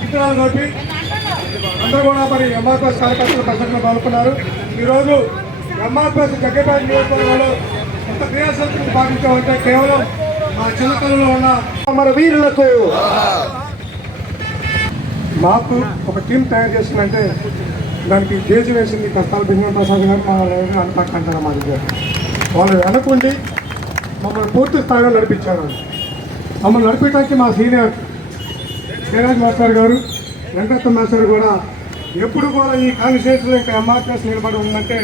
చిత్రాలు నడిపి అందరూ కూడా మరి ఎంఆర్పిఎస్ కార్యకర్తలు ప్రసంగంలో పాల్గొన్నారు. ఈరోజు ఎంఆర్పిఎస్ జగ్గేపేట నియోజకవర్గంలో ఎంత క్రియాశీలతను పాటించామంటే కేవలం మా చిన్నతనంలో ఉన్న మన వీరులకు మాకు ఒక టీం తయారు చేసిందంటే దానికి జేజీ వేసింది కష్టాలు భింగం ప్రసాద్ గారు అనుకుంటారు. మా దగ్గర వాళ్ళు అనుకుండి మమ్మల్ని పూర్తి స్థాయిలో నడిపించారు. మమ్మల్ని నడిపించడానికి మా సీనియర్ జయరాజ్ మాస్టర్ గారు, వెంకట మాస్టర్ కూడా ఎప్పుడు కూడా ఈ కాన్స్టిట్యూన్సీలో ఇంకా ఎంఆర్పిఎస్ నిలబడి ఉందంటే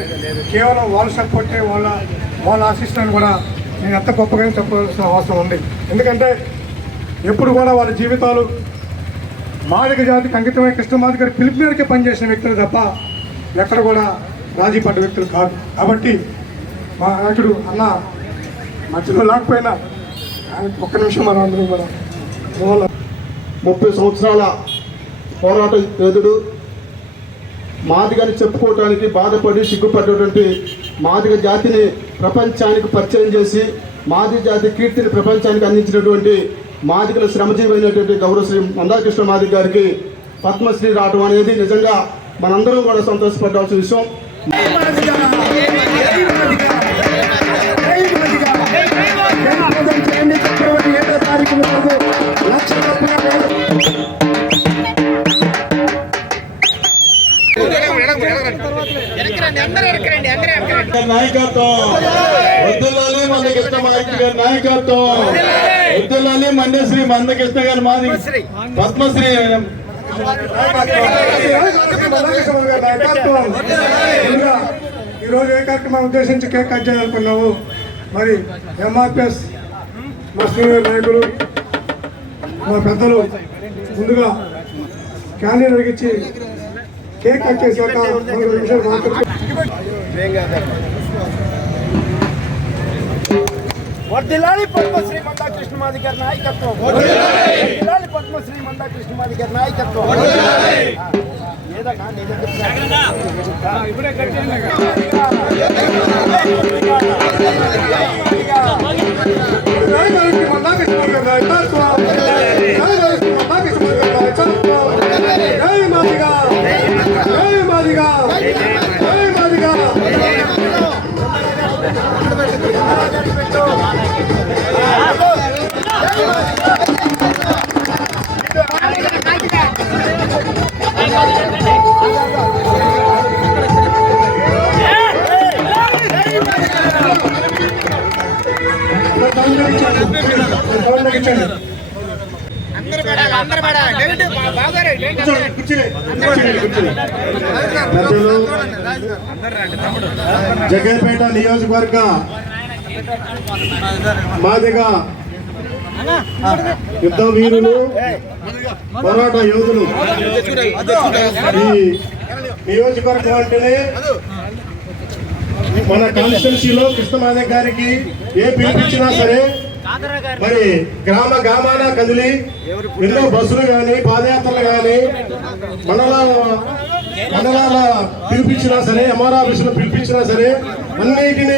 కేవలం వాళ్ళ సపోర్టే, వాళ్ళ అసిస్టెంట్ కూడా నేను ఎంత గొప్పగా చెప్పవలసిన అవసరం ఉంది. ఎందుకంటే ఎప్పుడు కూడా వాళ్ళ జీవితాలు మాదిగ జాతికి అంకితమై కృష్ణమాది గారి పిలుపు మేరకే పనిచేసిన వ్యక్తులు తప్ప ఎక్కడ కూడా రాజీ పడ్డ వ్యక్తులు కాదు. కాబట్టి మా నాయకుడు అన్న మధ్యలో లేకపోయినా ఒక్క నిమిషం మనం అందరం కూడా 30 సంవత్సరాల పోరాట యోధుడు, మాదిగని చెప్పుకోవడానికి బాధపడి సిగ్గుపడ్డటువంటి మాదిగ జాతిని ప్రపంచానికి పరిచయం చేసి మాదిగ జాతి కీర్తిని ప్రపంచానికి అందించినటువంటి మాదిగల శ్రమజీవి అయినటువంటి గౌరవశ్రీ మందాకృష్ణ మాదిగ గారికి పద్మశ్రీ రావడం అనేది నిజంగా మనందరం కూడా సంతోషపడాల్సిన విషయం. నాయకత్వం వద్దులాలి మందకృష్ణ మాదిగ గారి నాయకత్వం, వద్దులాలి మండశ్రీ మందకృష్ణ గారి మాది పద్మశ్రీ ఈరోజు ఏ కార్యక్రమం ఉద్దేశించి కేక్ కట్ చేయాలనుకున్నాము. మరి ఎంఆర్పిఎస్ మా సీనియర్ నాయకులు మా పెద్దలు ముందుగా క్యాండిల్ వెలిగించి కేక్ కట్ చేసాక 2 నిమిషాలు మాట్లాడుతూ వర్ధిల్లాలి పద్మశ్రీ మందాకృష్ణ మాదిగ గారి నాయకత్వం, వర్ధిల్లాలి పద్మశ్రీ మందాకృష్ణ మాదిగ గారి నాయకత్వం. జగ్గేపేట నియోజకవర్గ మాదిగ యుద్ధ వీరులు, పోరాట యోధులు. ఈ నియోజకవర్గం అంటేనే మన కాన్స్టిట్యున్సీలో కృష్ణమాదిగ గారికి ఏ పిలిపించినా సరే మరి గ్రామాన కదిలి ఎన్నో బస్సులు కానీ పాదయాత్రలు కానీ మండలాల పిలిపించినా సరే, ఎంఆర్ ఆఫీసులో పిలిపించినా సరే అన్నిటినీ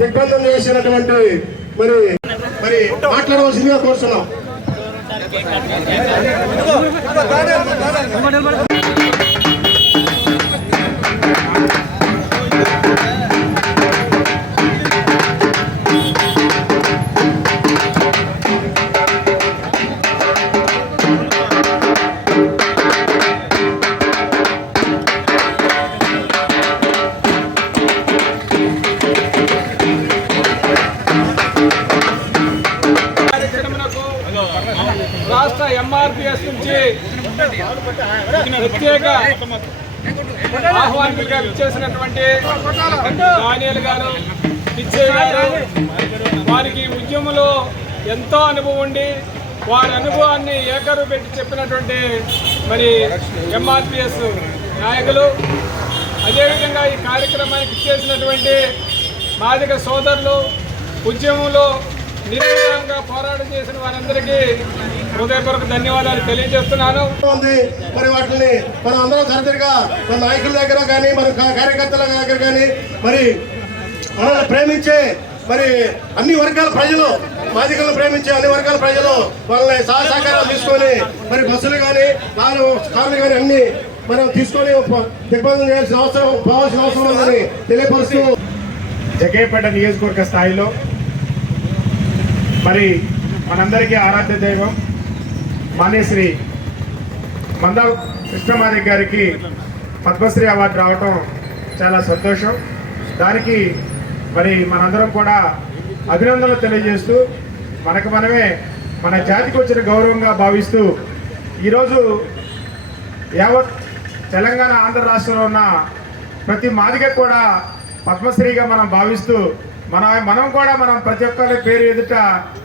దిగ్బంధం చేసినటువంటి మరి మాట్లాడవలసిందిగా కోరుతున్నాం. రాష్ట్ర ఎంఆర్పిఎస్ నుంచి ప్రత్యేక ఆహ్వానితులుగా ఇచ్చేసినటువంటి దానియేల్ గారు, పిచ్చయ్య గారు, వారికి ఉద్యమంలో ఎంతో అనుభవం ఉండి వారి అనుభవాన్ని ఏకరు పెట్టి చెప్పినటువంటి మరి ఎంఆర్పిఎస్ నాయకులు, అదేవిధంగా ఈ కార్యక్రమానికి ఇచ్చేసినటువంటి మాదిగ సోదరులు, ఉద్యమంలో నిర్విరామంగా పోరాటం చేసిన వారందరికీ హృదయపూర్వక ధన్యవాదాలు తెలియజేస్తున్నాను. మరి వాటిని మనం అందరం ఖరీదుగా మన నాయకుల దగ్గర కానీ మన కార్యకర్తల దగ్గర కానీ మరి మనల్ని ప్రేమించే మరి అన్ని వర్గాల ప్రజలు మాదికలను ప్రేమించే అన్ని వర్గాల ప్రజలు వాళ్ళని సహకారాలు తీసుకొని మరి బస్సులు కానీ కార్లు కానీ అన్ని మనం తీసుకొని దిగ్బంధం చేయాల్సిన అవసరం పోవాల్సిన అవసరం ఉందని తెలియపరుస్తూ జగ్గయ్యపేట నియోజకవర్గ స్థాయిలో మరి మనందరికీ ఆరాధ్య దైవం మాన్యశ్రీ మందా కృష్ణమాదిగ గారికి పద్మశ్రీ అవార్డు రావటం చాలా సంతోషం. దానికి మరి మనందరం కూడా అభినందనలు తెలియజేస్తూ మనమే మన జాతికి వచ్చిన గౌరవంగా భావిస్తూ ఈరోజు యావత్ తెలంగాణ ఆంధ్ర రాష్ట్రంలో ఉన్న ప్రతి మాదిగ కూడా పద్మశ్రీగా మనం భావిస్తూ మనం కూడా ప్రతి ఒక్కరి పేరు ఎదుట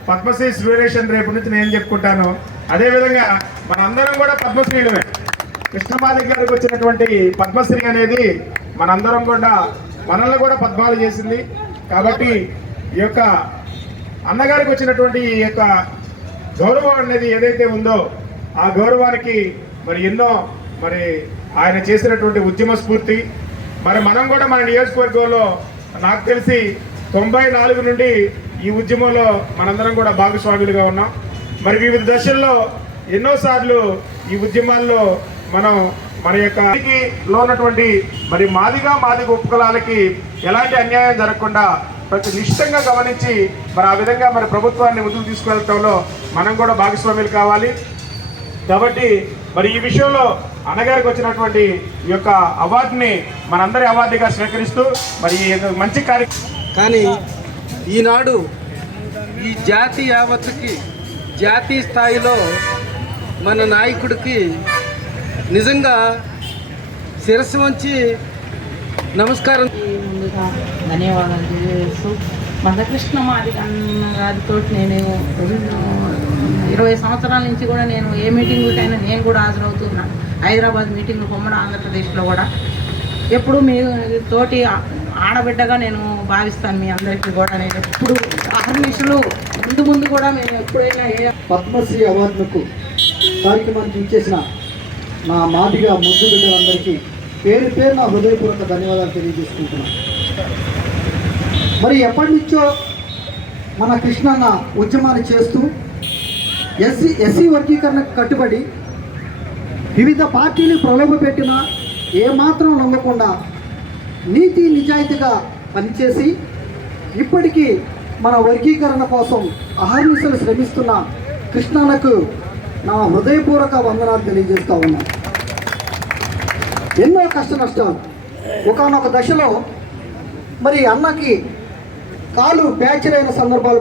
పద్మశ్రీ శ్రీరేషన్ రేపు నుంచి నేను చెప్పుకుంటాను. అదేవిధంగా మనందరం కూడా పద్మశ్రీలమే. కృష్ణమాదిగ గారికి వచ్చినటువంటి పద్మశ్రీ అనేది మనందరం కూడా మనల్ని కూడా పద్మాలు చేసింది. కాబట్టి ఈ యొక్క అన్నగారికి వచ్చినటువంటి ఈ యొక్క గౌరవం అనేది ఏదైతే ఉందో ఆ గౌరవానికి మరి ఎన్నో మరి ఆయన చేసినటువంటి ఉద్యమ స్ఫూర్తి మనం కూడా మన నియోజకవర్గంలో నాకు తెలిసి 94 నుండి ఈ ఉద్యమంలో మనందరం కూడా భాగస్వాములుగా ఉన్నాం. మరి వివిధ దశల్లో ఎన్నోసార్లు ఈ ఉద్యమాల్లో మన యొక్క లో ఉన్నటువంటి మరి మాదిగ ఉపకులాలకి ఎలాంటి అన్యాయం జరగకుండా ప్రతి నిశ్చితంగా గమనించి మరి ఆ విధంగా మరి ప్రభుత్వాన్ని ముందుకు తీసుకువెళ్ళటంలో మనం కూడా భాగస్వాములు కావాలి. కాబట్టి మరి ఈ విషయంలో అన్నగారికి వచ్చినటువంటి ఈ యొక్క అవార్డుని మనందరి అవార్డుగా స్వీకరిస్తూ మరి మంచి కార్యక్రమం. కానీ ఈనాడు ఈ జాతి యావత్తుకి జాతీయ స్థాయిలో మన నాయకుడికి నిజంగా శిరస్సు వంచి నమస్కారం. ముందుగా ధన్యవాదాలు తెలియజేస్తూ మందకృష్ణమాదిగ గారితో నేను 20 సంవత్సరాల నుంచి కూడా నేను ఏ మీటింగ్కైనా నేను కూడా హాజరవుతున్నాను. హైదరాబాద్ మీటింగ్లు ఉమ్మడి ఆంధ్రప్రదేశ్లో కూడా ఎప్పుడు మీ తోటి ఆడబిడ్డగా నేను భావిస్తాను. మీ అందరికీ కూడా నేను ఎప్పుడు అహర్నిశలు ముందు కూడా మేము ఎప్పుడైనా పద్మశ్రీ అవార్డులకు కార్యక్రమానికి ఇచ్చేసిన నా మాదిగ ముద్దు బిడ్డలందరికీ పేరు నా హృదయపూర్వక ధన్యవాదాలు తెలియజేసుకుంటున్నాను. మరి ఎప్పటి నుంచో మన కృష్ణన్న ఉద్యమాన్ని చేస్తూ ఎస్సీ వర్గీకరణకు కట్టుబడి వివిధ పార్టీలు ప్రలోభపెట్టినా ఏమాత్రం నమ్మకుండా నీతి నిజాయితీగా పనిచేసి ఇప్పటికీ మన వర్గీకరణ కోసం అహర్నిశలు శ్రమిస్తున్న కృష్ణన్నకు నా హృదయపూర్వక వందనాలు తెలియజేస్తూ ఉన్నాను. ఎన్నో కష్ట నష్టాలు ఒకానొక దశలో మరి అన్నకి కాలు ఫ్రాక్చర్ అయిన సందర్భాలు